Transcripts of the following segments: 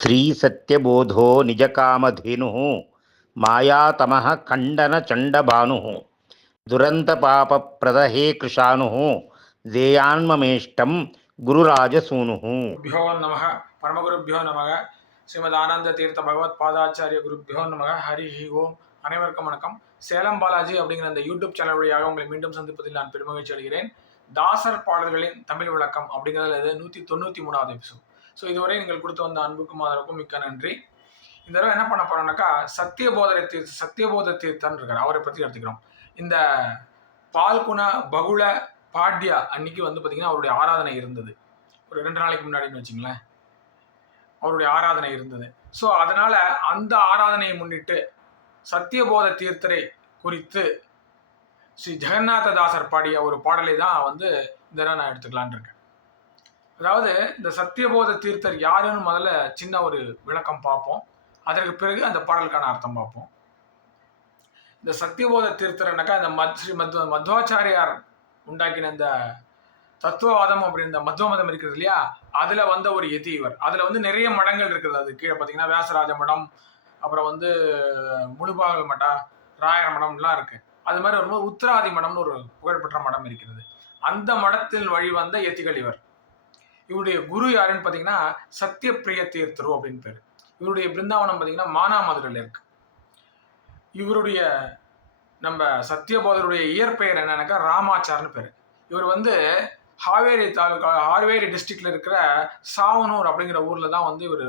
ஸ்ரீ ஸ்ரீசத்யபோதோ நிஜகாமதேனு மாயாதம கண்டன சண்டபானு துரந்த பாப பிரதஹே கிருஷானு தேயான்மமேஷ்டம் குருராஜசூனு குருபியோ நம பரமகுருபியோ நமக ஸ்ரீமத் ஆனந்த தீர்த்த பகவத் பாதாச்சாரிய குருபியோ நமக ஹரி ஹி ஓம் அனைவருக்கும் வணக்கம் சேலம் பாலாஜி அப்படிங்கிற அந்த யூடியூப் சேனல் வழியாக உங்களை மீண்டும் சந்திப்பதில் நான் பெருமகிழ்ச்சி அடைகிறேன். தாசர் பாடல்களின் தமிழ் விளக்கம் அப்படிங்கிறது நூற்றி தொண்ணூற்றி மூணாவது எபிசோட் ஸோ இதுவரை நீங்கள் கொடுத்து வந்த அன்புக்கும் ஆதரவுக்கும் மிக்க நன்றி. இந்த தடவை என்ன பண்ண போறோம்னாக்கா சத்தியபோதர தீர்த்த சத்தியபோத தீர்த்தன் இருக்கார். அவரை பற்றி எடுத்துக்கிறோம். இந்த பால்குண பகுள பாட்யா அன்னைக்கு வந்து பார்த்தீங்கன்னா அவருடைய ஆராதனை இருந்தது. ஒரு ரெண்டு நாளைக்கு முன்னாடின்னு வச்சுங்களேன். அவருடைய ஆராதனை இருந்தது. ஸோ அதனால் அந்த ஆராதனையை முன்னிட்டு சத்தியபோத தீர்த்தரை குறித்து ஸ்ரீ ஜெகநாததாசர் பாடிய ஒரு பாடலை தான் வந்து இந்த நான் எடுத்துக்கலான் இருக்கேன். அதாவது இந்த சத்தியபோத தீர்த்தர் யாருன்னு முதல்ல சின்ன ஒரு விளக்கம் பார்ப்போம். அதற்கு பிறகு அந்த பாடலுக்கான அர்த்தம் பார்ப்போம். இந்த சத்தியபோத தீர்த்தர்னாக்கா இந்த மத் ஸ்ரீ மத்வ மத்வாச்சாரியார் உண்டாக்கின இந்த தத்துவவாதம் அப்படின்ற மத்துவ மதம் இருக்கிறது இல்லையா? அதில் வந்த ஒரு எதி இவர். வந்து நிறைய மடங்கள் இருக்குது. அது கீழே பார்த்தீங்கன்னா வியாசராஜ மடம் அப்புறம் வந்து முழுபாகல் மட்டா ராயர மடம்லாம் இருக்குது அது மாதிரி வரும்போது உத்தராதி மடம்னு ஒரு புகழ்பெற்ற மடம் இருக்கிறது. அந்த மடத்தில் வழி வந்த எத்திகள் இவர். இவருடைய குரு யாருன்னு பார்த்தீங்கன்னா சத்தியப்பிரிய தீர்த்தரு அப்படின்னு பேர். இவருடைய பிருந்தாவனம் பார்த்தீங்கன்னா மானாமதுரையில் இருக்கு. இவருடைய நம்ம சத்தியபோதருடைய இயற்பெயர் என்னன்னாக்கா ராமாச்சார்னு பேர். இவர் வந்து ஹாவேரி தாலுகா ஹாவேரி டிஸ்ட்ரிக்டில் இருக்கிற சாவனூர் அப்படிங்கிற ஊரில் தான் வந்து இவர்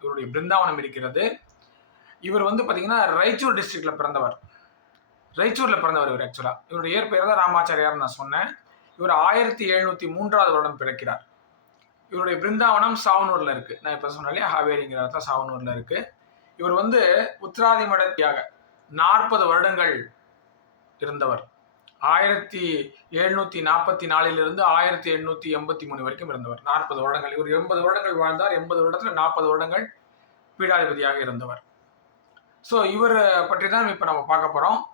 இவருடைய பிருந்தாவனம் இருக்கிறது. இவர் வந்து பார்த்தீங்கன்னா ரைச்சூர் டிஸ்ட்ரிக்டில் பிறந்தவர். ரைச்சூரில் பிறந்தவர் இவர் ஆக்சுவலாக இவருடைய இயற்பெயர் தான் ராமாச்சாரியார்னு நான் சொன்னேன். இவர் ஆயிரத்தி எழுநூற்றி மூன்றாவது வருடம் பிறக்கிறார். இவருடைய பிருந்தாவனம் சாவனூர்ல இருக்கு. நான் இப்ப சொன்னாலே ஹாவேரிங்கிற இடத்துல சாவனூர்ல இருக்கு. இவர் வந்து உத்தராதி மடத்தியாக நாற்பது வருடங்கள் இருந்தவர். ஆயிரத்தி எழுநூத்தி நாற்பத்தி நாலிலிருந்து ஆயிரத்தி எண்ணூத்தி எண்பத்தி மூணு வரைக்கும் இருந்தவர். நாற்பது வருடங்கள். இவர் எண்பது வருடங்கள் வாழ்ந்தார். எண்பது வருடத்துல நாற்பது வருடங்கள் பீடாதிபதியாக இருந்தவர். ஸோ இவர் பற்றி தான் இப்போ நம்ம பார்க்க போகிறோம்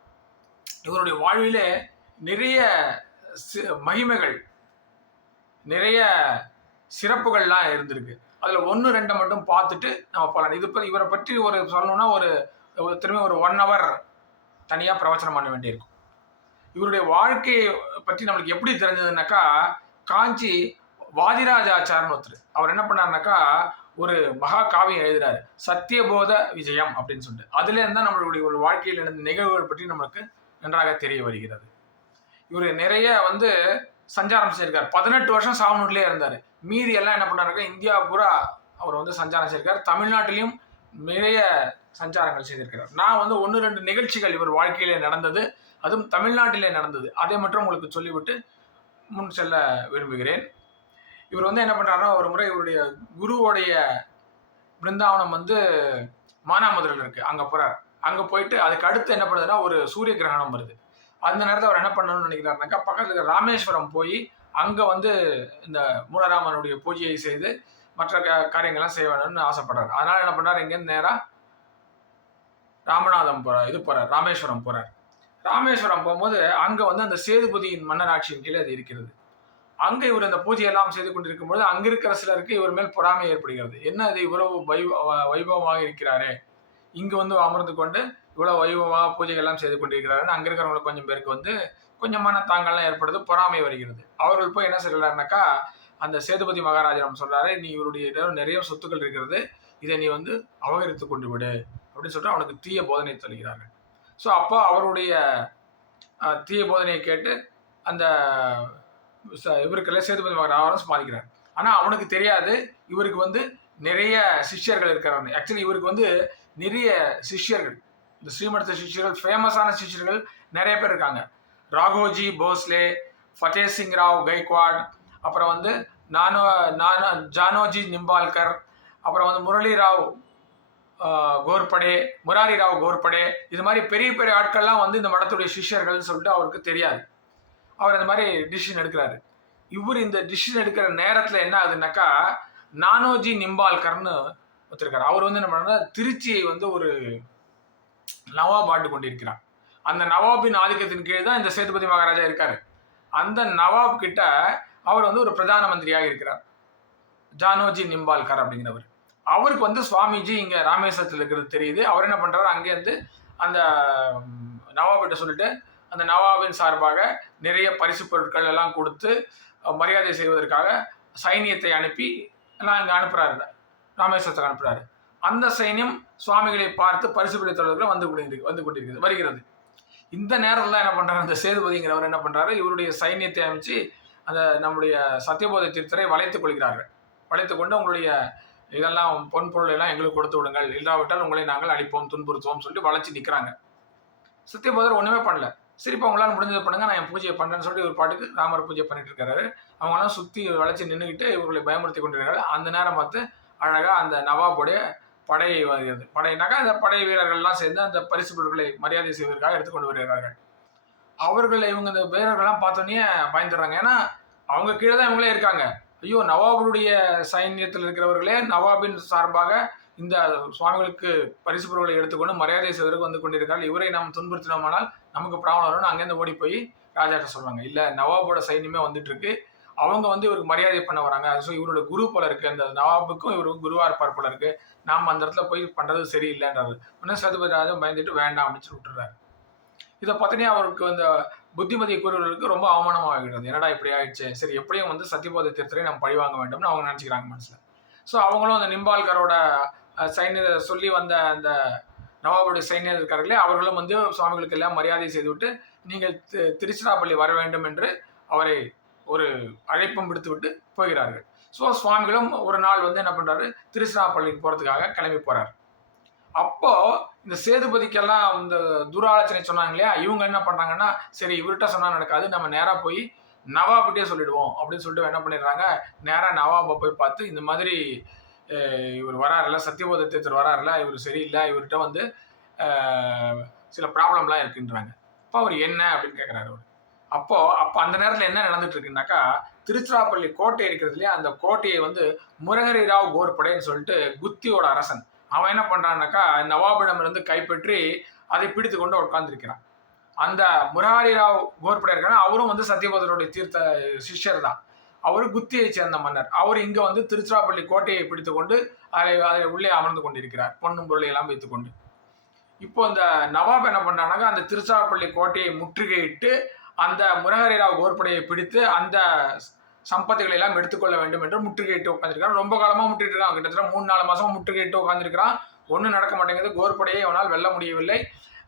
இவருடைய வாழ்விலே நிறைய சி- மகிமைகள் நிறைய சிறப்புகள்லாம் இருந்திருக்கு. அதில் ஒன்று ரெண்டை மட்டும் பார்த்துட்டு நம்ம போகலாம் இது பற்றி இவரை பற்றி ஒரு சொல்லணும்னா ஒரு திரும்ப திரும்பி ஒரு ஒன் ஹவர் தனியாக பிரவச்சனம் பண்ண வேண்டியிருக்கும். இவருடைய வாழ்க்கையை பற்றி நம்மளுக்கு எப்படி தெரிஞ்சதுனாக்கா காஞ்சி வாதிராஜாச்சார்னு ஒருத்தர். அவர் என்ன பண்ணாருனாக்கா ஒரு மகா காவியம் எழுதுறாரு சத்தியபோத விஜயம் அப்படின்னு சொல்லிட்டு. அதுல இருந்தா நம்மளுடைய ஒரு வாழ்க்கையில் நடந்த நிகழ்வுகள் பற்றி நம்மளுக்கு நன்றாக தெரிய வருகிறது. இவர் நிறைய வந்து சஞ்சாரம் செய்திருக்காரு. பதினெட்டு வருஷம் சாவனூர்லயே இருந்தார். மீதி எல்லாம் என்ன பண்ணாருக்கா இந்தியா பூரா அவர் வந்து சஞ்சாரம் செய்திருக்கார். தமிழ்நாட்டிலையும் நிறைய சஞ்சாரங்கள் செய்திருக்கிறார். நான் வந்து ஒன்று ரெண்டு நிகழ்ச்சிகள் இவர் வாழ்க்கையிலே நடந்தது அதுவும் தமிழ்நாட்டிலே நடந்தது. அதை மட்டும் உங்களுக்கு சொல்லிவிட்டு முன் செல்ல விரும்புகிறேன். இவர் வந்து என்ன பண்ணுறாருன்னா ஒரு முறை இவருடைய குருவோடைய பிருந்தாவனம் வந்து மானாமதுரையில் இருக்குது அங்கே போகிறார் அங்கே போயிட்டு அதுக்கு அடுத்து என்ன பண்ணுதுன்னா ஒரு சூரிய கிரகணம் வருது. அந்த நேரத்தில் அவர் என்ன பண்ணணும்னு நினைக்கிறாருனாக்கா பக்கத்தில் ராமேஸ்வரம் போய் அங்கே வந்து இந்த மூலராமனுடைய பூஜையை செய்து மற்ற காரியங்கள்லாம் செய்ய வேணும்னு ஆசைப்படுறாரு. அதனால என்ன பண்றாரு இங்கேருந்து நேராக ராமநாதம் போகிறார் இது போகிறார் ராமேஸ்வரம் போகிறார் ராமேஸ்வரம் போகும்போது அங்கே வந்து அந்த சேதுபதியின் மன்னராட்சியின் கீழே அது இருக்கிறது. அங்கே இவர் அந்த பூஜையெல்லாம் செய்து கொண்டிருக்கும் பொழுது அங்க இருக்கிற சிலருக்கு இவர் மேல் பொறாமை ஏற்படுகிறது. என்ன இது இவ்வளவு வைப- வைபவமாக இருக்கிறாரே? இங்கு வந்து அமர்ந்து கொண்டு இவ்வளோ வைபவமாக பூஜைகள்லாம் செய்து கொண்டிருக்கிறாருன்னு அங்கே இருக்கிறவங்க கொஞ்சம் பேருக்கு வந்து கொஞ்சமான தாங்கள்லாம் ஏற்படுது பொறாமை வருகிறது. அவர்கள் போய் என்ன செய்கிறாருனாக்கா அந்த சேதுபதி மகாராஜிடம் சொல்கிறாரு நீ இவருடைய நிறைய சொத்துக்கள் இருக்கிறது இதை நீ வந்து அபகரித்து கொண்டு விடு. அப்படின்னு சொல்லிட்டு அவனுக்கு தீய போதனை சொல்கிறார்கள். ஸோ அப்போ அவருடைய தீய போதனையை கேட்டு அந்த ச- இவருக்குள்ள சேதுபதி மகாராஜன் சமாளிக்கிறார். ஆனால் அவனுக்கு தெரியாது இவருக்கு வந்து நிறைய சிஷ்யர்கள் இருக்கிறாங்க ஆக்சுவலி இவருக்கு வந்து நிறைய சிஷ்யர்கள் இந்த ஸ்ரீமடத்த சிஷ்யர்கள் ஃபேமஸான சிஷ்யர்கள் நிறைய பேர் இருக்காங்க. ராகோஜி போஸ்லே ஃபத்தே சிங் ராவ் கைக்வாட் அப்புறம் வந்து நானோ நானோ ஜானோஜி நிம்பால்கர் அப்புறம் வந்து முரளி ராவ் கோர்படே முராரி ராவ் கோர்படே இது மாதிரி பெரிய பெரிய ஆட்கள்லாம் வந்து இந்த மடத்துடைய சிஷ்யர்கள்னு சொல்லிட்டு அவருக்கு தெரியாது. அவர் இந்த மாதிரி டிசிஷன் எடுக்கிறாரு. இவர் இந்த டிசிஷன் எடுக்கிற நேரத்தில் என்ன ஆகுதுனாக்கா நானோஜி நிம்பால்கர்னு ஒருத்தருக்கார் அவர் வந்து என்ன பண்ணுறாரு திருச்சியை வந்து ஒரு நவாப் ஆண்டு கொண்டிருக்கிறார். அந்த நவாபின் ஆதிக்கத்தின் கீழ் தான் இந்த சேதுபதி மகாராஜா இருக்கார். அந்த நவாப் கிட்ட அவர் வந்து ஒரு பிரதான மந்திரியாக இருக்கிறார். ஜானோஜி நிம்பால்கர் அப்படிங்கிறவர். அவருக்கு வந்து சுவாமிஜி இங்கே ராமேஸ்வரத்தில் இருக்கிறது தெரியுது. அவர் என்ன பண்ணுறாரு அங்கேருந்து அந்த நவாபிட்ட சொல்லிட்டு அந்த நவாபின் சார்பாக நிறைய பரிசு பொருட்கள் எல்லாம் கொடுத்து மரியாதை செய்வதற்காக சைனியத்தை அனுப்பி எல்லாம் இங்கே அனுப்புகிறாரு ராமேஸ்வரத்துக்கு அனுப்புகிறாரு அந்த சைன்யம் சுவாமிகளை பார்த்து பரிசு பிடித்தவர்கள் வந்து கொண்டிருக்கு வந்து கொண்டிருக்கிறது வருகிறது. இந்த நேரத்தில் தான் என்ன பண்ணுறாரு அந்த சேதுபதிங்கிறவர் என்ன பண்ணுறாரு இவருடைய சைன்யத்தை அமைச்சு அந்த நம்முடைய சத்தியபோத தீர்த்தரை வளைத்துக் கொள்கிறார்கள். வளைத்து கொண்டு உங்களுடைய இதெல்லாம் பொன் பொருள் எல்லாம் எங்களுக்கு கொடுத்து விடுங்கள். இல்லாவிட்டால் உங்களை நாங்கள் அழிப்போம் துன்புறுத்துவோம் சொல்லிட்டு வளைச்சு நிற்கிறாங்க சத்தியபோதர் ஒன்றுமே பண்ணல. சரிப்பா உங்களால் முடிஞ்சது பண்ணுங்க நான் என் பூஜையை பண்ணுறேன்னு சொல்லிட்டு ஒரு பாட்டுக்கு ராமர் பூஜை பண்ணிட்டு இருக்காரு. அவங்களாம் சுற்றி வளைச்சு நின்றுக்கிட்டு இவர்களை பயமுறுத்தி கொண்டிருக்காரு அந்த நேரம் பார்த்து அழகாக அந்த நவாபுடைய படை வருகிறது படைனாக்கா அந்த படை வீரர்கள்லாம் சேர்ந்து அந்த பரிசு பொருட்களை மரியாதை செய்வதற்காக எடுத்துக்கொண்டு வருகிறார்கள். அவர்களை இவங்க இந்த வீரர்கள்லாம் பார்த்தோன்னே பயந்துடுறாங்க. ஏன்னா அவங்க கீழே தான் இவங்களே இருக்காங்க. ஐயோ நவாபுடைய சைன்யத்தில் இருக்கிறவர்களே நவாபின் சார்பாக இந்த சுவாமிகளுக்கு பரிசு பொருட்களை எடுத்துக்கொண்டு மரியாதை செய்வதற்கு வந்து கொண்டிருக்கார்கள் இவரை நாம் துன்புறுத்தினோமானால் நமக்கு ப்ராப்ளம் வரும்னு அங்கேருந்து ஓடி போய் ராஜாட்ட சொல்கிறாங்க இல்லை நவாபோட சைன்யமே வந்துட்டு இருக்கு அவங்க வந்து இவருக்கு மரியாதை பண்ண வராங்க. ஸோ இவரோட குரு போல இருக்கு. அந்த நவாபுக்கும் இவருக்கும் குருவா இருப்பார் போல இருக்கு. நாம் அந்த இடத்துல போய் பண்ணுறது சரியில்லைன்றாரு. உடனே சதுபதி ராஜா பயந்துட்டு வேண்டாம் அப்படின்னு சொல்லி விட்டுறாரு. இதை பார்த்தனே அவருக்கு அந்த புத்திமதி கூறுவர்களுக்கு ரொம்ப அவமானமாகிடுது. என்னடா இப்படி ஆயிடுச்சு? சரி எப்படியும் வந்து சத்தியபோத தீர்த்தரை நம்ம பழி வாங்க வேண்டும்னு அவங்க நினச்சிக்கிறாங்க மனசில். ஸோ அவங்களும் அந்த நிம்பால்கரோட அஹ், சைன்ய சொல்லி வந்த அந்த நவாபுடைய சைன்யர் இருக்கார்களே அவர்களும் வந்து சுவாமிகளுக்கு எல்லாம் மரியாதை செய்துவிட்டு நீங்கள் தி- திருச்சிராப்பள்ளி வர வேண்டும் என்று அவரை ஒரு அழைப்பும் விடுத்து விட்டு போகிறார்கள். ஸோ சுவாமிகளும் ஒரு நாள் வந்து என்ன பண்ணுறாரு திருச்சிராப்பள்ளிக்கு போகிறதுக்காக கிளம்பி போகிறார் அப்போது இந்த சேதுபதிக்கெல்லாம் இந்த துராலோசனை சொன்னாங்க இல்லையா? இவங்க என்ன பண்ணுறாங்கன்னா சரி இவர்கிட்ட சொன்னால் நடக்காது நம்ம நேராக போய் நவாபிட்டே சொல்லிடுவோம் அப்படின்னு சொல்லிட்டு என்ன பண்ணிடுறாங்க? நேராக நவாபை போய் பார்த்து இந்த மாதிரி இவர் வராருல சத்தியபோத தீர்த்தர் வராருல இவர் சரியில்லை இவர்கிட்ட வந்து சில ப்ராப்ளம்லாம் இருக்குன்றாங்க. அப்போ அவர் என்ன அப்படின்னு கேட்குறாரு அவர். அப்போது அப்போ அந்த நேரத்தில் என்ன நடந்துட்டு இருக்குன்னாக்கா திருச்சிராப்பள்ளி கோட்டை இருக்கிறது இல்லையா? அந்த கோட்டையை வந்து முரகரி ராவ் கோர்படேன்னு சொல்லிட்டு குத்தியோட அரசன். அவன் என்ன பண்ணுறான்னாக்கா நவாபிடம் இருந்து கைப்பற்றி அதை பிடித்து கொண்டு உட்கார்ந்திருக்கிறான். அந்த முரஹாரி ராவ் கோர்படே இருக்கான அவரும் வந்து சத்யபோதருடைய தீர்த்த சிஷ்யர் தான். அவர் குத்தியை சேர்ந்த மன்னர். அவர் இங்கே வந்து திருச்சிராப்பள்ளி கோட்டையை பிடித்து கொண்டு அதை அதை உள்ளே அமர்ந்து கொண்டிருக்கிறார் பொண்ணும் பொருளை எல்லாம் வைத்துக்கொண்டு இப்போ அந்த நவாப் என்ன பண்ணானாக்கா அந்த திருச்சிராப்பள்ளி கோட்டையை முற்றுகையிட்டு அந்த முரஹரி ராவ் கோர்படையை பிடித்து அந்த சம்பத்துகளை எல்லாம் எடுத்துக்கொள்ள வேண்டும் என்று முற்றுகையிட்டு உட்காந்துருக்கான் ரொம்ப காலமாக முட்டிட்டு இருக்கான் கிட்டத்தட்ட மூணு நாலு மாதம் முற்றுகையிட்டு உட்காந்துருக்கான் ஒன்றும் நடக்க மாட்டேங்குது. கோர்படையை அவனால் வெல்ல முடியவில்லை.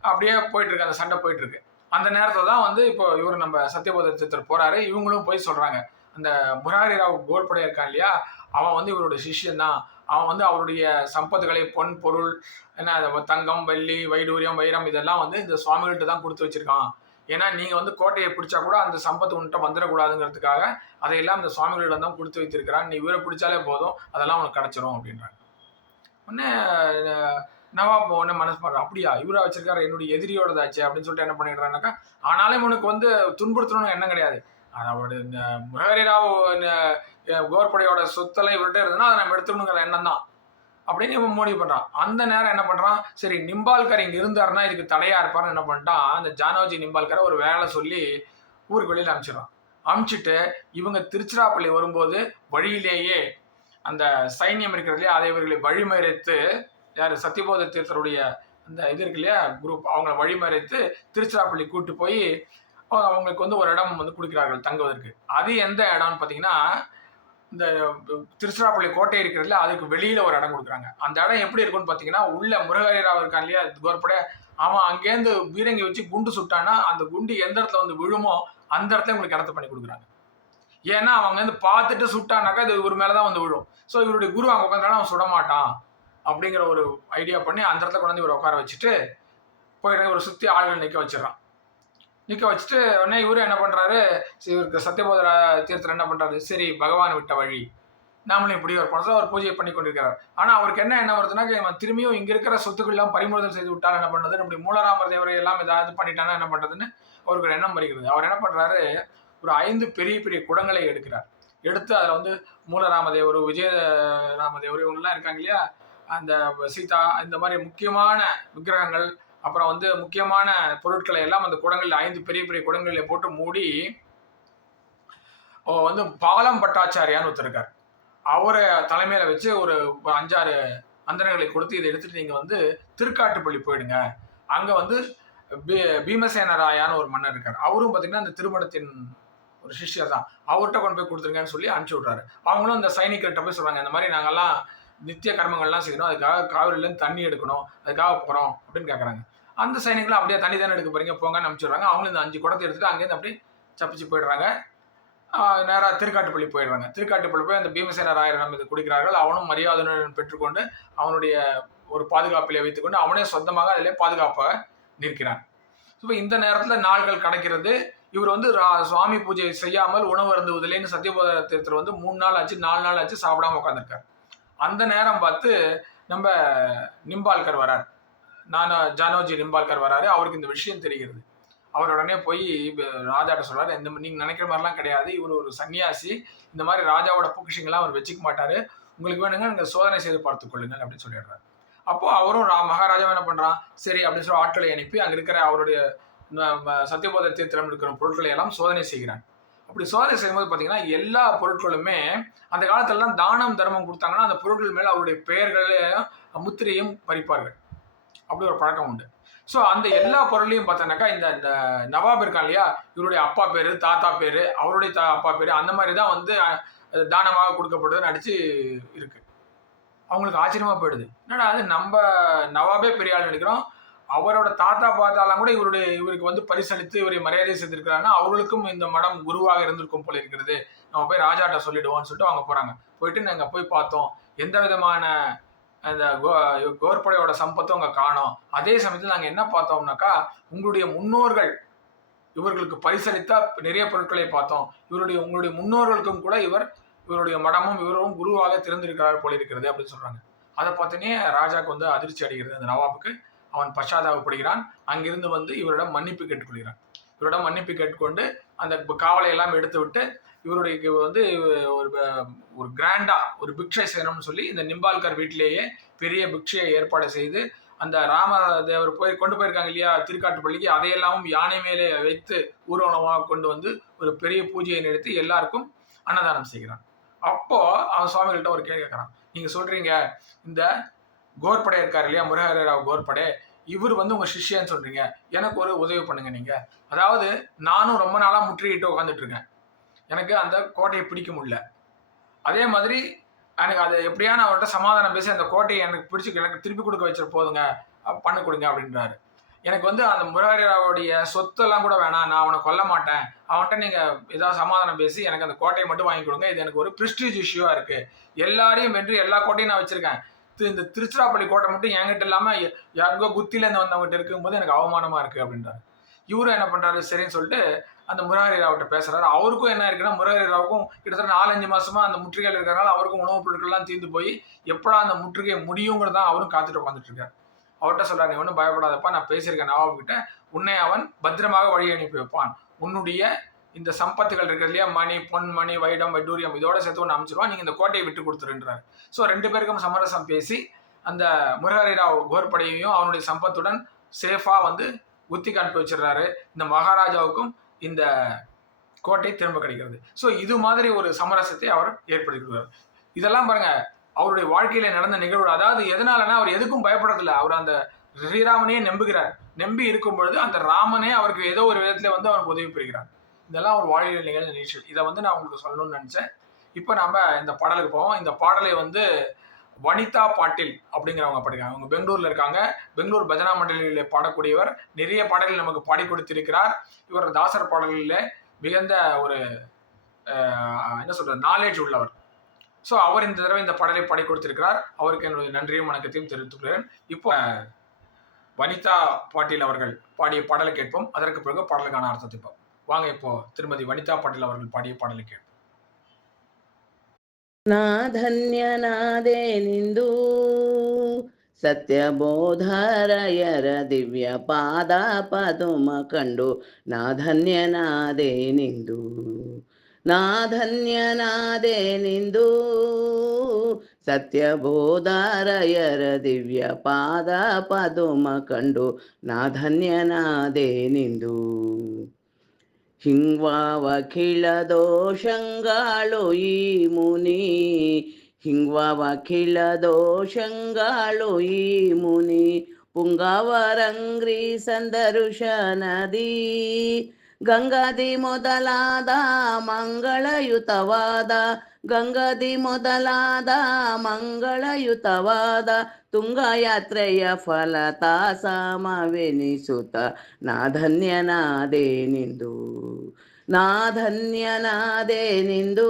அப்படியே போயிட்டுருக்கு. அந்த சண்டை போயிட்டுருக்கு. அந்த நேரத்தில் தான் வந்து இப்போ இவர் நம்ம சத்யபோத தீர்த்தர் போறாரு. இவங்களும் போய் சொல்கிறாங்க அந்த முராரி ராவ் கோர்படை இருக்கான் இல்லையா? அவன் வந்து இவருடைய சிஷ்யன் தான். அவன் வந்து அவருடைய சம்பத்துகளை பொன் பொருள் என்ன தங்கம் வெள்ளி வைடூரியம் வைரம் இதெல்லாம் வந்து இந்த சுவாமிகள்கிட்ட தான் கொடுத்து வச்சிருக்கான். ஏன்னா நீங்க வந்து கோட்டையை பிடிச்சா கூட அந்த சம்பத்து உன்கிட்ட வந்துடக்கூடாதுங்கிறதுக்காக அதையெல்லாம் இந்த சுவாமிகளிடம் தான் கொடுத்து வைத்திருக்கிறான் நீ இவரை பிடிச்சாலே போதும் அதெல்லாம் உனக்கு கிடைச்சிரும் அப்படின்றாங்க. உடனே நவாப் உடனே மனசு பாடுற அப்படியா இவரா வச்சிருக்காரு என்னுடைய எதிரியோடதாச்சு அப்படின்னு சொல்லிட்டு என்ன பண்ணிடுறாங்கனாக்கா ஆனாலும் உனக்கு வந்து துன்புறுத்தணும்னு எண்ணம் கிடையாது. அதோட இந்த முரகரிராவ் கோர்படையோட சொத்தெல்லாம் இவர்கிட்ட இருந்ததுன்னா அதை நம்ம எடுத்துக்கணுங்கிற எண்ணம் தான் அப்படின்னு இவன் முடிவு பண்றான். அந்த நேரம் என்ன பண்றான்? சரி நிம்பால்கர் இங்க இருந்தாருன்னா இதுக்கு தடையா இருப்பார்னு என்ன பண்ணிட்டான்? அந்த ஜானோஜி நிம்பால்கரை ஒரு வேலை சொல்லி ஊருக்கு வெளியில அனுப்பிச்சிடறான். அனுப்பிச்சிட்டு இவங்க திருச்சிராப்பள்ளி வரும்போது வழியிலேயே அந்த சைன்யம் இருக்கிறது இல்லையா அதை இவர்களை வழிமறைத்து யார்? சத்தியபோத தீர்த்தருடைய அந்த இது இருக்கு இல்லையா குரூப் அவங்கள வழிமறைத்து திருச்சிராப்பள்ளி கூட்டு போய் அவங்க அவங்களுக்கு வந்து ஒரு இடம் வந்து கொடுக்கிறார்கள் தங்குவதற்கு. அது எந்த இடம்னு பார்த்தீங்கன்னா இந்த திருச்சிராப்பள்ளி கோட்டை இருக்கிறதுல அதுக்கு வெளியில ஒரு இடம் கொடுக்குறாங்க. அந்த இடம் எப்படி இருக்கும்னு பார்த்தீங்கன்னா உள்ள முருகராவ் இருக்கான் இல்லையா? கோர்படை அவன் அங்கேருந்து பீரங்கி வச்சு குண்டு சுட்டான்னா அந்த குண்டு எந்த இடத்துல வந்து விழுமோ அந்த இடத்துல உங்களுக்கு இடத்த பண்ணி கொடுக்குறாங்க. ஏன்னா அவங்க வந்து பார்த்துட்டு சுட்டானாக்கா இது இவர் மேலே தான் வந்து விழும். ஸோ இவருடைய குரு அங்கே உட்காந்தாலும் அவன் சுட மாட்டான் அப்படிங்கிற ஒரு ஐடியா பண்ணி அந்த இடத்துல கொண்டு வந்து இவரை உட்கார வச்சுட்டு போயிட்டு ஒரு சுற்றி ஆளுநர் நிற்க வச்சிடறான். நிற்க வச்சுட்டு உடனே இவரு என்ன பண்ணுறாரு இவருக்கு சத்தியபோத தீர்த்தர் என்ன பண்ணுறாரு சரி பகவான் விட்ட வழி. நாமளும் இப்படி ஒரு பணத்தில் அவர் பூஜை பண்ணி கொண்டிருக்கிறார். ஆனால் அவருக்கு என்ன என்ன வருதுன்னா இவன் திரும்பியும் இங்கே இருக்கிற சொத்துக்கள்லாம் பறிமுதல் செய்து விட்டால் என்ன பண்ணுறது? நம்முடைய மூலராமர் தேவரை எல்லாம் ஏதாவது பண்ணிட்டானா என்ன பண்ணுறதுன்னு அவருக்கு எண்ணம் வருகிறது. அவர் என்ன பண்ணுறாரு ஒரு ஐந்து பெரிய பெரிய குடங்களை எடுக்கிறார். எடுத்து அதில் வந்து மூலராமதேவர் விஜய ராமதேவர் இவங்கெல்லாம் இருக்காங்க இல்லையா? அந்த சீதா இந்த மாதிரி முக்கியமான விக்கிரகங்கள் அப்புறம் வந்து முக்கியமான பொருட்களை எல்லாம் அந்த குடங்களில் ஐந்து பெரிய பெரிய குடங்களில் போட்டு மூடி வந்து பாலம் பட்டாச்சாரியான்னு ஒருத்தர் இருக்கார். அவரை தலைமையில் வச்சு ஒரு அஞ்சாறு அந்தனர்களை கொடுத்து இதை எடுத்துட்டு நீங்கள் வந்து திருக்காட்டுப்பள்ளி போயிடுங்க. அங்கே வந்து பீ- பீமசேனராயான்னு ஒரு மன்னர் இருக்கார். அவரும் பார்த்தீங்கன்னா அந்த திருமணத்தின் ஒரு சிஷ்யர் தான் அவர்கிட்ட கொண்டு போய் கொடுத்துருங்கன்னு சொல்லி அனுப்பிச்சு விட்றாரு. அவங்களும் அந்த சைனிகர்கிட்ட போய் சொல்கிறாங்க இந்த மாதிரி நாங்கள்லாம் நித்திய கர்மங்கள்லாம் செய்யணும். அதுக்காக காவிரிலேருந்து தண்ணி எடுக்கணும். அதுக்காக போகிறோம் அப்படின்னு கேட்குறாங்க அந்த சைனிகளும் அப்படியே தண்ணி தானே எடுக்க போகிறீங்க போங்கன்னு அனுப்பிச்சுடுறாங்க. அவங்களும் இந்த அஞ்சு குடத்தை எடுத்துகிட்டு அங்கேருந்து அப்படியே தப்பிச்சு போயிடுறாங்க. நேராக திருக்காட்டுப்பள்ளி போயிடுறாங்க. திருக்காட்டுப்பள்ளி போய் அந்த பீமசேன ராயர் இது குடிக்கிறார்கள். அவனும் மரியாதையுடன் பெற்றுக்கொண்டு அவனுடைய ஒரு பாதுகாப்பிலே வைத்துக்கொண்டு அவனே சொந்தமாக அதிலே பாதுகாப்பாக நிற்கிறான். இப்போ இந்த நேரத்தில் நாள்கள் கிடைக்கிறது. இவர் வந்து ரா- சுவாமி பூஜை செய்யாமல் உணவு அருந்துவதில்லைன்னு சத்தியபோத தீர்த்தர் வந்து மூணு நாள் ஆச்சு நாலு நாள் ஆச்சு சாப்பிடாம உட்காந்துருக்கார் அந்த நேரம் பார்த்து நம்ம நிம்பால்கர் வரார். நான் ஜானோஜி நிம்பால்கர் வராரு. அவருக்கு இந்த விஷயம் தெரிகிறது. அவர் உடனே போய் ராஜாட்ட சொல்றாரு இந்த மாதிரி நீங்க நினைக்கிற மாதிரிலாம் கிடையாது. இவர் ஒரு சன்னியாசி. இந்த மாதிரி ராஜாவோட பொக்கிஷங்கள்லாம் அவர் வச்சுக்க மாட்டாரு. உங்களுக்கு வேணுங்க நீங்க சோதனை செய்து பார்த்துக் கொள்ளுங்கள் அப்படின்னு சொல்லிடுறாரு. அப்போ அவரும் ரா- மகாராஜா என்ன பண்றான்? சரி அப்படின்னு சொல்லி ஆட்களை அனுப்பி அங்க இருக்கிற அவருடைய சத்தியபோத ம- தீர்த்தம் இருக்கிற பொருட்களை எல்லாம் சோதனை செய்கிறான். அப்படி சோதனை செய்யும்போது பார்த்தீங்கன்னா எல்லா பொருட்களுமே அந்த காலத்துலலாம் தானம் தர்மம் கொடுத்தாங்கன்னா அந்த பொருட்கள் மேலே அவருடைய பெயர்களையும் முத்திரையும் பறிப்பார்கள் அப்படி ஒரு பழக்கம் உண்டு. ஸோ அந்த எல்லா பொருளையும் பார்த்தோன்னாக்கா இந்த இந்த நவாப் இருக்கான் இல்லையா? இவருடைய அப்பா பேர் தாத்தா பேர் அவருடைய தா அப்பா பேர் அந்த மாதிரி தான் வந்து தானமாக கொடுக்கப்படுதுன்னு அடிச்சு இருக்கு. அவங்களுக்கு ஆச்சரியமாக போயிடுது. என்னடா அது நம்ம நவாபே பெரிய ஆள் நினைக்கிறோம். அவரோட தாத்தா பார்த்தாலும் கூட இவருடைய இவருக்கு வந்து பரிசளித்து இவரை மரியாதை செய்திருக்கிறாங்கன்னா அவர்களுக்கும் இந்த மடம் குருவாக இருந்திருக்கும் போல இருக்கிறது. நம்ம போய் ராஜாட்ட சொல்லிடுவோம்னு சொல்லிட்டு அவங்க போறாங்க. போயிட்டு நாங்கள் போய் பார்த்தோம். எந்த விதமான அந்த கோ கோர்படையோட சம்பத்தும் அங்கே காணோம். அதே சமயத்தில் நாங்கள் என்ன பார்த்தோம்னாக்கா உங்களுடைய முன்னோர்கள் இவர்களுக்கு பரிசளித்த நிறைய பொருட்களை பார்த்தோம். இவருடைய உங்களுடைய முன்னோர்களுக்கும் கூட இவர் இவருடைய மடமும் இவரும் குருவாக திறந்திருக்கிறார் போல இருக்கிறது அப்படின்னு சொல்றாங்க. அதை பார்த்தோன்னே ராஜாக்கு வந்து அதிர்ச்சி அடைகிறது அந்த நவாபுக்கு. அவன் பச்சாதாபப்படுகிறான் அங்கிருந்து வந்து இவரிடம் மன்னிப்பு கேட்டுக்கொள்கிறான். இவரிடம் மன்னிப்பு கேட்டுக்கொண்டு அந்த காவலை எல்லாம் எடுத்து விட்டு இவருடைய வந்து ஒரு ஒரு கிராண்டா ஒரு பிக்ஷை செய்யணும்னு சொல்லி இந்த நிம்பால்கர் வீட்டிலேயே பெரிய பிக்ஷையை ஏற்பாடு செய்து அந்த ராமதேவர் போய் கொண்டு போயிருக்காங்க இல்லையா திருக்காட்டுப்பள்ளிக்கு அதையெல்லாம் யானை மேலே வைத்து ஊர்வலமாக கொண்டு வந்து ஒரு பெரிய பூஜையை நடத்தி எல்லாருக்கும் அன்னதானம் செய்கிறான். அப்போ அவன் சுவாமிகள்கிட்ட ஒரு கேள்வி கேட்கறான். நீங்க சொல்றீங்க இந்த கோர்படை இருக்கார் இல்லையா? முரஹர ராவ் கோர்படே. இவர் வந்து உங்கள் சிஷ்யன்னு சொல்கிறீங்க எனக்கு ஒரு உதவி பண்ணுங்க நீங்கள் அதாவது நானும் ரொம்ப நாளாக முற்றுகிட்டு உட்காந்துட்டு இருக்கேன். எனக்கு அந்த கோட்டையை பிடிக்க முடியல. அதே மாதிரி எனக்கு அதை எப்படியா நான் அவர்கிட்ட சமாதானம் பேசி அந்த கோட்டையை எனக்கு பிடிச்சி எனக்கு திருப்பி கொடுக்க வச்சுட்டு போதுங்க. பண்ணி கொடுங்க அப்படின்றாரு. எனக்கு வந்து அந்த முரஹரிராவுடைய சொத்தெல்லாம் கூட வேணாம். நான் அவனை கொல்ல மாட்டேன். அவன்கிட்ட நீங்கள் ஏதாவது சமாதானம் பேசி எனக்கு அந்த கோட்டையை மட்டும் வாங்கி கொடுங்க. இது எனக்கு ஒரு ப்ரிஸ்டீஜ் இஷ்யூவாக இருக்குது எல்லாரையும் வென்று எல்லா கோட்டையும் நான் வச்சுருக்கேன். இந்த திருச்சிராப்பள்ளி கோட்டை மட்டும் என்கிட்ட இல்லாமல் யாருக்கோ குத்தில இருந்து வந்தவங்ககிட்ட இருக்கும்போது எனக்கு அவமானமா இருக்கு அப்படின்றாரு. இவரும் என்ன பண்றாரு சரின்னு சொல்லிட்டு அந்த முரஹரி ராவ்கிட்ட பேசுறாரு. அவருக்கும் என்ன இருக்குன்னா முரஹரி ராவுக்கும் கிட்டத்தட்ட நாலஞ்சு மாசமா அந்த முற்றுகையில் இருக்கிறனால அவருக்கும் உணவுப் பொருட்கள்லாம் தீர்ந்து போய் எப்படா அந்த முற்றுகை முடியுங்கிறதான் அவரும் காத்துட்டு உட்காந்துட்டு இருக்காரு அவர்கிட்ட சொல்றாரு நீ ஒன்றும் பயப்படாதப்பா நான் பேசியிருக்கேன் நவாபு கிட்ட உன்னை அவன் பத்திரமாக வழி அனுப்பி வைப்பான். உன்னுடைய இந்த சம்பத்துகள் இருக்கு இல்லையா? மணி பொன் மணி வைடம் வைடூரியம் இதோட சேர்த்து ஒன்று அமைச்சிருவான். நீங்கள் இந்த கோட்டையை விட்டு கொடுத்துருன்றாரு. ஸோ ரெண்டு பேருக்கும் சமரசம் பேசி அந்த முரஹரி ராவ் கோர்படையையும் அவனுடைய சம்பத்துடன் சேஃபாக வந்து குத்திக்கு அனுப்பி வச்சிடுறாரு. இந்த மகாராஜாவுக்கும் இந்த கோட்டை திரும்ப கிடைக்கிறது. ஸோ இது மாதிரி ஒரு சமரசத்தை அவர் ஏற்படுத்திக்கிறார் இதெல்லாம் பாருங்க அவருடைய வாழ்க்கையில நடந்த நிகழ்வு அதாவது எதனாலனா அவர் எதுக்கும் பயப்படுறதில்ல. அவர் அந்த ஸ்ரீராமனையே நம்புகிறார். நம்பி இருக்கும் பொழுது அந்த ராமனே அவருக்கு ஏதோ ஒரு விதத்துல வந்து அவருக்கு உதவி புரிகிறார். இதெல்லாம் ஒரு வாழ்வியல் நிகழ்ந்த நிகழ்ச்சி இதை வந்து நான் உங்களுக்கு சொல்லணும்னு நினச்சேன். இப்போ நம்ம இந்த பாடலுக்கு போவோம். இந்த பாடலை வந்து வனிதா பாட்டில் அப்படிங்கிறவங்க படிக்கிறாங்க அவங்க பெங்களூரில் இருக்காங்க. பெங்களூர் பஜனா மண்டலியில் பாடக்கூடியவர். நிறைய பாடல்கள் நமக்கு பாடி கொடுத்திருக்கிறார். இவர் தாசர் பாடல்களில் மிகுந்த ஒரு என்ன சொல்கிறது நாலேஜ் உள்ளவர். ஸோ அவர் இந்த தடவை இந்த பாடலை பாடி கொடுத்திருக்கிறார். அவருக்கு என்னுடைய நன்றியும் வணக்கத்தையும் தெரிவித்துக்கிறேன் இப்போ வனிதா பாட்டீல் அவர்கள் பாடிய பாடலை கேட்போம். அதற்கு பிறகு பாடலுக்கான அர்த்தத்தை பார்ப்போம். வாங்க இப்போ திருமதி வனிதா பாட்டீல் அவர்கள் பாடிய பாடலை கேட்போம் ನಾ ಧನ್ಯನಾದೇನಿಂದು ಸತ್ಯಬೋಧರಯರ ದಿವ್ಯ ಪಾದ ಪದುಮ ಕಂಡು ನಾ ಧನ್ಯನಾದೇನಿಂದು ನಾ ಧನ್ಯನಾದೇನಿಂದು ಸತ್ಯಬೋಧರಯರ ದಿವ್ಯ ಪಾದ ಪದುಮ ಕಂಡು ನಾ ಧನ್ಯನಾದೇನಿಂದು హింగ్వావఖిల దోషంగాలు ఈ ముని హింగ్వావఖిల దోషంగాలు ఈ ముని పుంగవరంగ్రి సందరుష నదీ ಗಂಗಾದಿ ಮೊದಲಾದ ಮಂಗಳಯುತವಾದ, ಗಂಗಾದಿ ಮೊದಲಾದ ಮಂಗಳಯುತವಾದ ತುಂಗಯಾತ್ರೆಯ ಫಲತ ಸಮವೆನಿಸುತ್ತ ನಾ ಧನ್ಯನಾದೇನೆಂದು ನಾ ಧನ್ಯನಾದೇನೆಂದು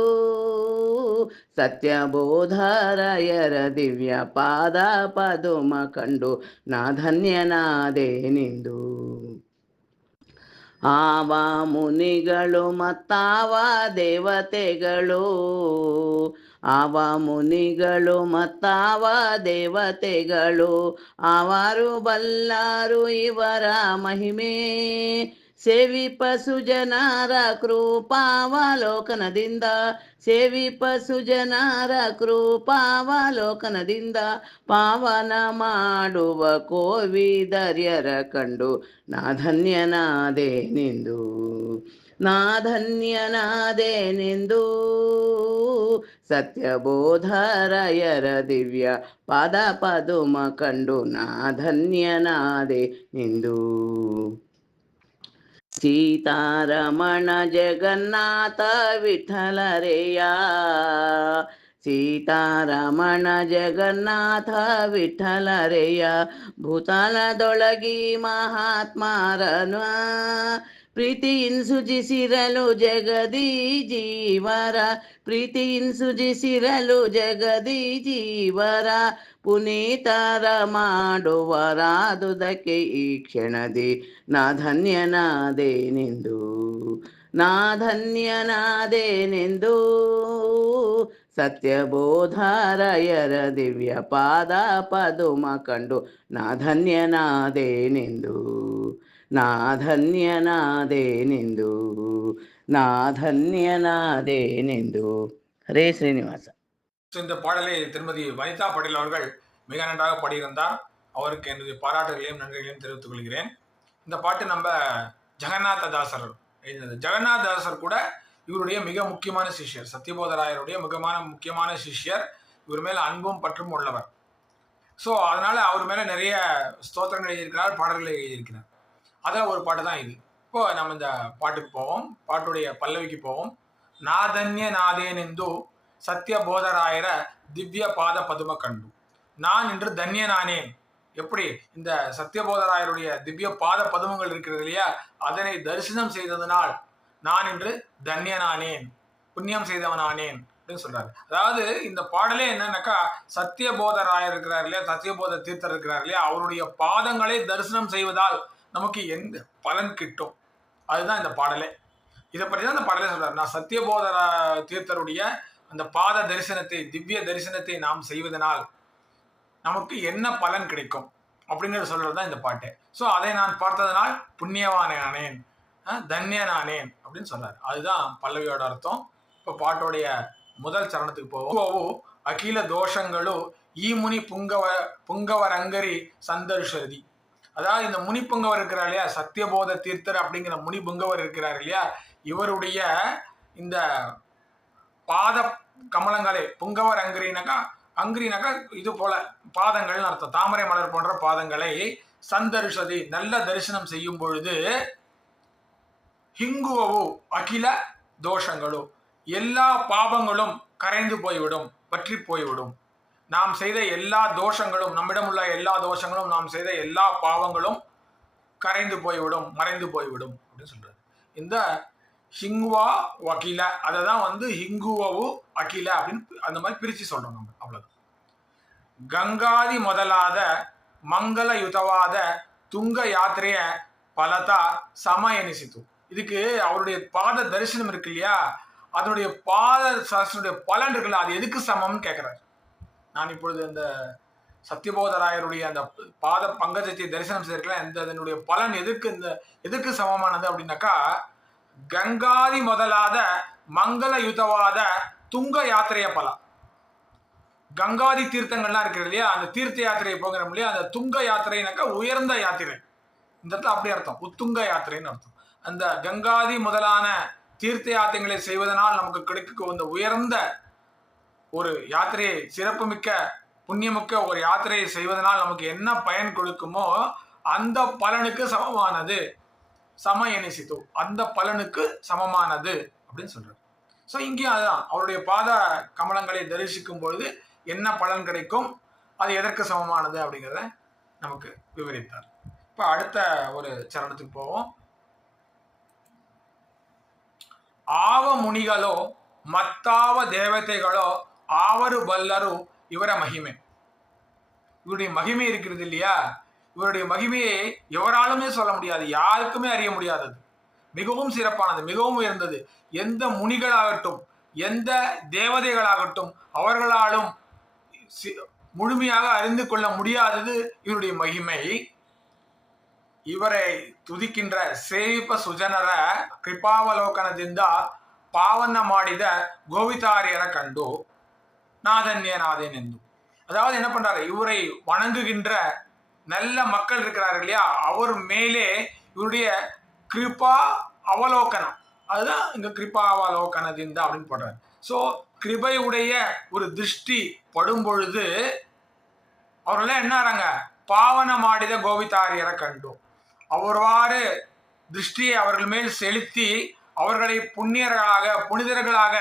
ಸತ್ಯಬೋಧರಯರ ದಿವ್ಯ ಪಾದ ಪದುಮ ಕಂಡು ನಾ ಧನ್ಯನಾದೇನೆಂದು ಆವ ಮುನಿಗಳು ಮತ್ತಾವ ದೇವತೆಗಳು. ಆವ ಮುನಿಗಳು ಮತ್ತಾವ ದೇವತೆಗಳು. ಅವರು ಬಲ್ಲಾರು ಇವರ ಮಹಿಮೆ. ಸೇವಿಪ ಸುಜನಾರ ಕೃಪಾವಲೋಕನದಿಂದ ಸೇವಿಪ ಸುಜನಾರ ಕೃಪಾವಲೋಕನದಿಂದ ಪಾವನ ಮಾಡುವ ಕೋವಿದರ್ಯರ ಕಂಡು ನಾ ಧನ್ಯನಾದೇನೆಂದು ನಾ ಧನ್ಯನಾದೇನೆಂದು ಸತ್ಯಬೋಧರಾಯರ ದಿವ್ಯ ಪಾದ ಪದುಮ ಕಂಡು ನಾಧನ್ಯನಾದೆ ಧನ್ಯನಾದೇನೆಂದು ಸೀತಾರಮಣ ಜಗನ್ನಾಥ ವಿಠಲರೆಯ ಸೀತಾರಮಣ ಜಗನ್ನಾಥ ವಿಠಲರೆಯ ಭೂತಾನದೊಳಗಿ ಮಹಾತ್ಮಾರನ ಪ್ರೀತಿಯಿನ್ ಸಿರಲು ಜಗದಿ ಜೀವರ ಪ್ರೀತಿ ಇನ್ಸುಜಿಸಿರಲು ಜಗದಿ ಜೀವರ, ಪುನೀತರ ಮಾಡುವರಾದುದಕ್ಕೆ ಈ ಕ್ಷಣದಿ ನಾ ಧನ್ಯನಾದೇನೆಂದು ನಾ ಧನ್ಯನಾದೇನೆಂದು ಸತ್ಯಬೋಧಾರಯರ ದಿವ್ಯ ಪಾದ ಪದುಮ ಕಂಡು ನಾ ಧನ್ಯನಾದೇನೆಂದು ನಾ ಧನ್ಯನಾದೇನೆಂದು ನಾ ಧನ್ಯನಾದೇನೆಂದು ಹರೇ ಶ್ರೀನಿವಾಸ ஸோ இந்த பாடலை திருமதி வனிதா பட்டேல் அவர்கள் மிக நன்றாக பாடியிருந்தார் அவருக்கு என்னுடைய பாராட்டுகளையும் நன்றிகளையும் தெரிவித்துக் கொள்கிறேன் இந்த பாட்டு நம்ம ஜெகநாத தாசர் எழுதினது ஜெகநாத தாசர் கூட இவருடைய மிக முக்கியமான சிஷ்யர் சத்யபோதராயருடைய மிகமான முக்கியமான சிஷ்யர் இவர் மேல அன்பும் பற்றும் உள்ளவர் ஸோ அதனால அவர் மேல நிறைய ஸ்தோத்திரங்கள் எழுதியிருக்கிறார் பாடல்களை எழுதியிருக்கிறார் அதில் ஒரு பாட்டு தான் இது. இப்போ நம்ம இந்த பாட்டுக்கு போவோம். பாட்டுடைய பல்லவிக்கு போவோம். நாதன்ய நாதேனெந்து சத்திய போதராயர திவ்ய பாத பதும கண்டு. நான் இன்று தன்யனானேன் எப்படி? இந்த சத்தியபோதராயருடைய திவ்ய பாத பதுமங்கள் இருக்கிறது இல்லையா? அதனை தரிசனம் செய்ததனால் நான் இன்று தன்யனானேன் புண்ணியம் செய்தவனானேன் அப்படின்னு சொல்றாரு. அதாவது இந்த பாடலே என்னன்னாக்கா சத்தியபோதராயர் இருக்கிறார் இல்லையா? சத்தியபோத தீர்த்தர் இருக்கிறார் இல்லையா? அவருடைய பாதங்களை தரிசனம் செய்வதால் நமக்கு எந்த பலன் கிட்டும்? அதுதான் இந்த பாடலே. இதை பற்றி தான் இந்த பாடலே சொல்கிறார் நான் சத்தியபோதர தீர்த்தருடைய அந்த பாத தரிசனத்தை திவ்ய தரிசனத்தை நாம் செய்வதனால் நமக்கு என்ன பலன் கிடைக்கும்? அப்படிங்கிறத சொல்கிறது தான் இந்த பாட்டு. ஸோ அதை நான் பார்த்ததனால் புண்ணியவானேன் தன்யனானேன் அப்படின்னு சொன்னார் அதுதான் பல்லவியோட அர்த்தம். இப்போ பாட்டோடைய முதல் சரணத்துக்கு போவோம். ஓ அகில தோஷங்களோ ஈமுனி புங்கவ புங்கவரங்கரி சந்தருஷதி அதாவது இந்த முனிபுங்கவர் இருக்கிறார் இல்லையா? சத்தியபோத தீர்த்தர் அப்படிங்கிற முனிபுங்கவர் இருக்கிறார் இல்லையா? இவருடைய இந்த பாத கமலங்களே புங்கவர் அங்கிரினாக்கா அங்கிரினாக்கா இது போல பாதங்கள்னு அர்த்தம். தாமரை மலர் போன்ற பாதங்களை சந்தரிசதி நல்ல தரிசனம் செய்யும் பொழுது ஹிங்குவோ அகில தோஷங்களோ எல்லா பாவங்களும் கரைந்து போய்விடும் பற்றி போய்விடும். நாம் செய்த எல்லா தோஷங்களும் நம்மிடம் உள்ள எல்லா தோஷங்களும் நாம் செய்த எல்லா பாவங்களும் கரைந்து போய்விடும் மறைந்து போய்விடும் அப்படின்னு சொல்றாரு. இந்த ஹிங்வா வக்கீல அதை தான் வந்து ஹிங்குவவு அகில அப்படின்னு அந்த மாதிரி பிரித்து சொல்கிறோம் நம்ம அவ்வளோதான் கங்காதி முதலாத மங்கள யுதவாத துங்க யாத்திரையை பலதா சமயனிசித்து இதுக்கு அவருடைய பாத தரிசனம் இருக்கு இல்லையா? அதனுடைய பாத சரசனுடைய பலன் இருக்குல்ல அது எதுக்கு சமம்னு கேட்குறாரு நான் இப்பொழுது அந்த சத்தியபோதராயருடைய அந்த பாத பங்கஜத்தை தரிசனம் செய்திருக்கலாம் இந்த அதனுடைய பலன் எதுக்கு இந்த எதுக்கு சமமானது அப்படின்னாக்கா கங்காதி முதலாத மங்கள யுதவாத துங்க யாத்திரைய பலம் கங்காதி தீர்த்தங்கள்லாம் இருக்கிறது இல்லையா? அந்த தீர்த்த யாத்திரையை போகிறோம் இல்லையா? அந்த துங்க யாத்திரைனாக்கா உயர்ந்த யாத்திரை. இந்த இடத்துல அப்படி அர்த்தம். உத்துங்க யாத்திரைன்னு அர்த்தம். அந்த கங்காதி முதலான தீர்த்த யாத்திரைகளை செய்வதனால் நமக்கு கிடைக்க வந்த உயர்ந்த ஒரு யாத்திரையை சிறப்புமிக்க புண்ணியமிக்க ஒரு யாத்திரையை செய்வதனால் நமக்கு என்ன பயன் கொடுக்குமோ அந்த பலனுக்கு சமமானது. சம எனிசித்து அந்த பலனுக்கு சமமானது அப்படின்னு சொல்றாரு. ஸோ இங்கேயும் அதுதான். அவருடைய பாத கமலங்களை தரிசிக்கும் பொழுது என்ன பலன் கிடைக்கும் அது எதற்கு சமமானது அப்படிங்கிறத நமக்கு விவரித்தார். இப்போ அடுத்த ஒரு சரணத்துக்கு போவோம். ஆவ முனிகளோ மத்தாவ தேவதைகளோ ஆவரு வல்லரும் இவர மகிமை. இவருடைய மகிமை இருக்கிறது இல்லையா? இவருடைய மகிமையை எவராலுமே சொல்ல முடியாது யாருக்குமே அறிய முடியாதது. மிகவும் சிறப்பானது மிகவும் உயர்ந்தது. எந்த முனிகளாகட்டும் எந்த தேவதைகளாகட்டும் அவர்களாலும் முழுமையாக அறிந்து கொள்ள முடியாதது இவருடைய மகிமை. ಇವರೇ ತುದಿಕಿಂದ್ರ ಸೇವಿಪ ಸುಜನರ ಕೃಪಾವಲೋಕನದಿಂದ ಪಾವನ மாடித கோவிதாரியரை ಕಂಡು நாதன்ய நாதேன் என்று அதாவது என்ன பண்றாரு? இவரை வணங்குகின்ற நல்ல மக்கள் இருக்கிறார்கள் இல்லையா? அவர் மேலே இவருடைய கிருபா அவலோகனம். அதுதான் இங்க கிருபா அவலோகனதின் அப்படின்னு போடுறாரு. ஸோ கிருபையுடைய ஒரு திருஷ்டி படும் பொழுது அவரெல்லாம் என்ன ஆறாங்க? பாவனமாடித கோவித்தாரியரை கண்டும். அவர்வாறு திருஷ்டியை அவர்கள் மேல் செலுத்தி அவர்களை புண்ணியர்களாக புனிதர்களாக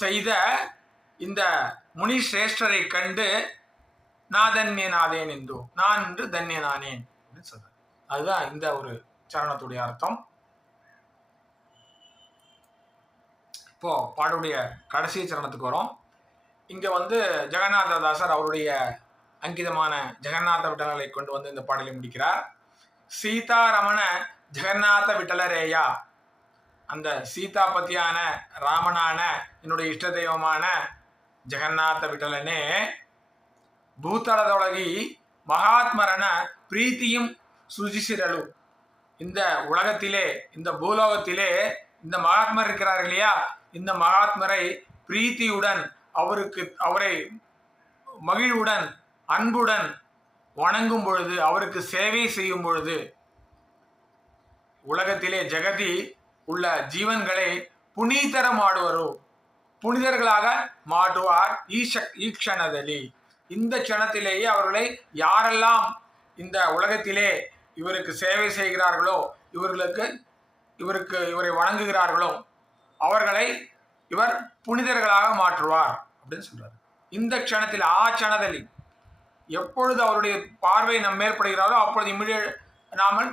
செய்த இந்த முனி சிரேஷ்டரை கண்டு நான் தன்யனாதேன் என்று நான் என்று தன்யனானேன் அப்படின்னு சொல்றார். அதுதான் இந்த ஒரு சரணத்துடைய அர்த்தம். இப்போ பாடுடைய கடைசி சரணத்துக்கு வரோம். இங்க வந்து ஜெகநாததாசர் அவருடைய அங்கிதமான ஜெகநாத விட்டலரை கொண்டு வந்து இந்த பாடலை முடிக்கிறார். சீதாரமண ஜெகநாத விட்டலரேயா அந்த சீதாபதியான ராமனான என்னுடைய இஷ்ட தெய்வமான ಜಗನ್ನಾಥ ವಿಠಲನೇ ಭೂತಳದೊಳಗಿ மகாத்மரன பிரீத்தியும் சுஜிசிரலு இந்த உலகத்திலே இந்த பூலோகத்திலே இந்த மகாத்மர் இருக்கிறார் இல்லையா இந்த மகாத்மரை பிரீத்தியுடன் அவருக்கு அவரை மகிழ்வுடன் அன்புடன் வணங்கும் பொழுது அவருக்கு சேவை செய்யும் பொழுது உலகத்திலே ஜெகதி உள்ள ஜீவன்களை புனீதர ಮಾಡುವರು புனிதர்களாக மாற்றுவார் ஈஷ ஈக்ஷணதலி இந்த க்ஷணத்திலேயே அவர்களை யாரெல்லாம் இந்த உலகத்திலே இவருக்கு சேவை செய்கிறார்களோ இவர்களுக்கு இவருக்கு இவரை வணங்குகிறார்களோ அவர்களை இவர் புனிதர்களாக மாற்றுவார் அப்படின்னு சொல்றாரு. இந்த க்ஷணத்தில் ஆ க்ஷணதலி எப்பொழுது அவருடைய பார்வை நம் மேற்படுகிறாரோ அப்பொழுது இம்மிடிய நாமல்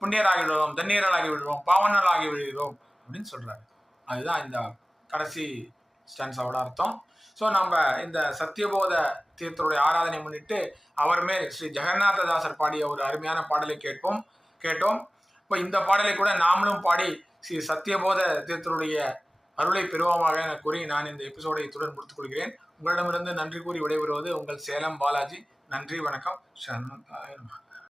புண்ணியராகி விடுவோம் தண்ணீரலாகி விடுவோம் பாவனலாகி விடுகிறோம் அப்படின்னு சொல்றாரு. அதுதான் இந்த கடைசி ஸ்டான்ஸாவோட அர்த்தம். ஸோ நம்ம இந்த சத்தியபோத தீர்த்தருடைய ஆராதனை முன்னிட்டு அவர் மேல் ஸ்ரீ ஜெகநாததாசர் பாடிய ஒரு அருமையான பாடலை கேட்போம். கேட்டோம். இப்போ இந்த பாடலை கூட நாமளும் பாடி ஸ்ரீ சத்தியபோத தீர்த்தருடைய அருளை பெறுவோமாக என கூறி நான் இந்த எபிசோடை இத்துடன் முடித்துக் கொள்கிறேன் உங்களிடமிருந்து நன்றி கூறி விடைபெறுவது உங்கள் சேலம் பாலாஜி. நன்றி வணக்கம். சரணம்